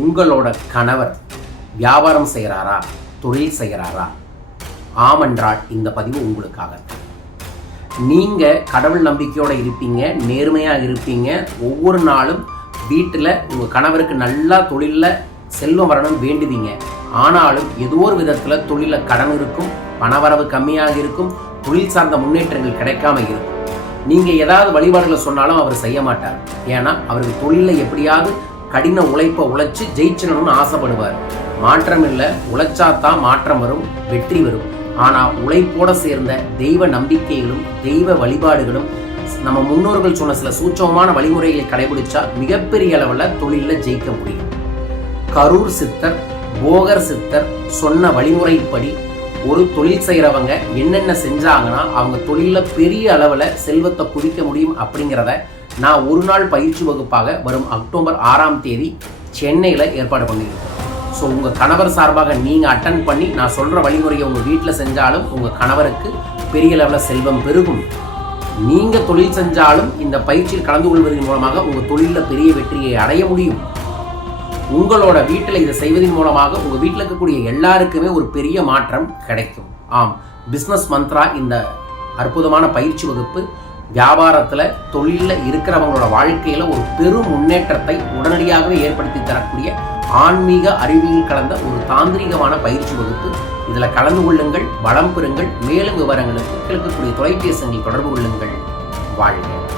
உங்களோட கணவர் வியாபாரம் செய்கிறாரா தொழில் செய்கிறாரா? ஆமென்றால் இந்த பதிவு உங்களுக்காக நீங்க கடவுள் நம்பிக்கையோட இருப்பீங்க நேர்மையாக இருப்பீங்க. ஒவ்வொரு நாளும் வீட்டில் உங்க கணவருக்கு நல்லா தொழிலில் செல்வம் வரணும் வேண்டுவீங்க. ஆனாலும் ஏதோ ஒரு விதத்தில் தொழில கடன் இருக்கும் பணவரவு கம்மியாக இருக்கும் தொழில் சார்ந்த முன்னேற்றங்கள் கிடைக்காம இருக்கும். நீங்க ஏதாவது வழிபாடுகளை சொன்னாலும் அவர் செய்ய மாட்டார். ஏன்னா அவருக்கு தொழில எப்படியாவது கடின உழைப்பை உழைச்சு ஜெயிச்சிடணும்னு ஆசைப்படுவார். மாற்றம் இல்லை உழைச்சாதான் மாற்றம் வரும் வெற்றி வரும். ஆனா உழைப்போட சேர்ந்த தெய்வ நம்பிக்கைகளும் தெய்வ வழிபாடுகளும் நம்ம முன்னோர்கள் சொன்ன சில சூட்சமமான வழிமுறைகளை கடைபிடிச்சா மிகப்பெரிய அளவுல தொழில ஜெயிக்க முடியும். கரூர் சித்தர் போகர் சித்தர் சொன்ன வழிமுறைப்படி ஒரு தொழில் செய்கிறவங்க என்னென்ன செஞ்சாங்கன்னா அவங்க தொழிலில் பெரிய அளவில் செல்வத்தை குவிக்க முடியும் அப்படிங்கிறத நான் ஒரு நாள் பயிற்சி வகுப்பாக வரும் அக்டோபர் ஆறாம் தேதி சென்னையில் ஏற்பாடு பண்ணியிருக்கேன். ஸோ உங்கள் கணவர் சார்பாக நீங்கள் அட்டன் பண்ணி நான் சொல்கிற வழிமுறையை உங்கள் வீட்டில் செஞ்சாலும் உங்கள் கணவருக்கு பெரிய லெவலில் செல்வம் பெருகும். நீங்கள் தொழில் செஞ்சாலும் இந்த பயிற்சியில் கலந்து கொள்வதன் மூலமாக உங்கள் தொழிலில் பெரிய வெற்றியை அடைய முடியும். உங்களோட வீட்டில் இதை செய்வதன் மூலமாக உங்கள் வீட்டில் இருக்கக்கூடிய எல்லாருக்குமே ஒரு பெரிய மாற்றம் கிடைக்கும். ஆம் பிஸ்னஸ் மந்த்ரா இந்த அற்புதமான பயிற்சி வகுப்பு வியாபாரத்தில் தொழிலில் இருக்கிறவங்களோட வாழ்க்கையில் ஒரு பெரும் முன்னேற்றத்தை உடனடியாகவே ஏற்படுத்தி தரக்கூடிய ஆன்மீக அறிவியல் கலந்த ஒரு தாந்திரிகமான பயிற்சி வகுப்பு. இதில் கலந்து கொள்ளுங்கள் வளம் பெறுங்கள் மேலும் விவரங்களுக்கு கிடைக்கக்கூடிய தொலைபேசி தொடர்பு கொள்ளுங்கள். வாழ்க.